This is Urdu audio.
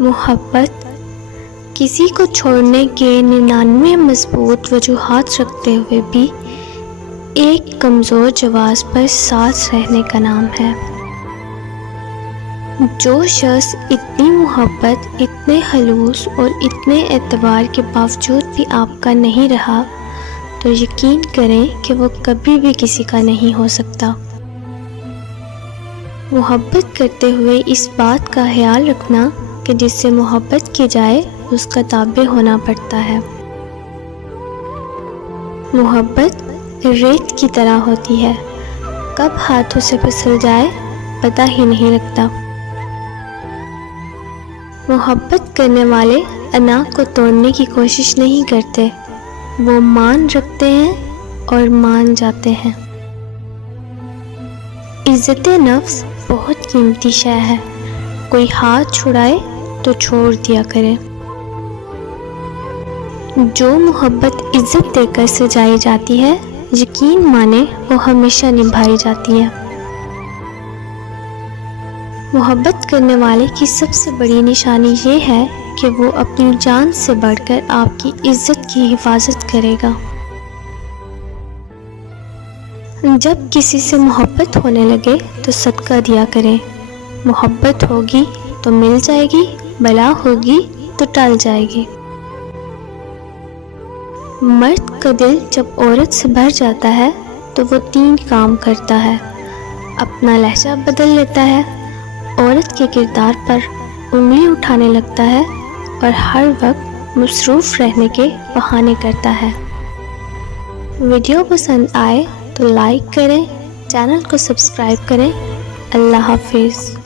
محبت کسی کو چھوڑنے کے 99 مضبوط وجوہات رکھتے ہوئے بھی ایک کمزور جواز پر ساتھ رہنے کا نام ہے۔ جو شخص اتنی محبت، اتنے خلوص اور اتنے اعتبار کے باوجود بھی آپ کا نہیں رہا تو یقین کریں کہ وہ کبھی بھی کسی کا نہیں ہو سکتا۔ محبت کرتے ہوئے اس بات کا خیال رکھنا کہ جس سے محبت کی جائے اس کا تابع ہونا پڑتا ہے۔ محبت ریت کی طرح ہوتی ہے، کب ہاتھوں سے پھسل جائے پتہ ہی نہیں لگتا۔ محبت کرنے والے انا کو توڑنے کی کوشش نہیں کرتے، وہ مان رکھتے ہیں اور مان جاتے ہیں۔ عزت نفس بہت قیمتی شے ہے، کوئی ہاتھ چھڑائے تو چھوڑ دیا کرے۔ جو محبت عزت دے کر سجائی جاتی ہے، یقین مانے وہ ہمیشہ نبھائی جاتی ہے۔ محبت کرنے والے کی سب سے بڑی نشانی یہ ہے کہ وہ اپنی جان سے بڑھ کر آپ کی عزت کی حفاظت کرے گا۔ جب کسی سے محبت ہونے لگے تو صدقہ دیا کریں، محبت ہوگی تو مل جائے گی، بلا ہوگی تو ٹل جائے گی۔ مرد کا دل جب عورت سے بھر جاتا ہے تو وہ 3 کام کرتا ہے، اپنا لہجہ بدل لیتا ہے، عورت کے کردار پر انگلی اٹھانے لگتا ہے اور ہر وقت مصروف رہنے کے بہانے کرتا ہے۔ ویڈیو پسند آئے تو لائک کریں، چینل کو سبسکرائب کریں۔ اللہ حافظ۔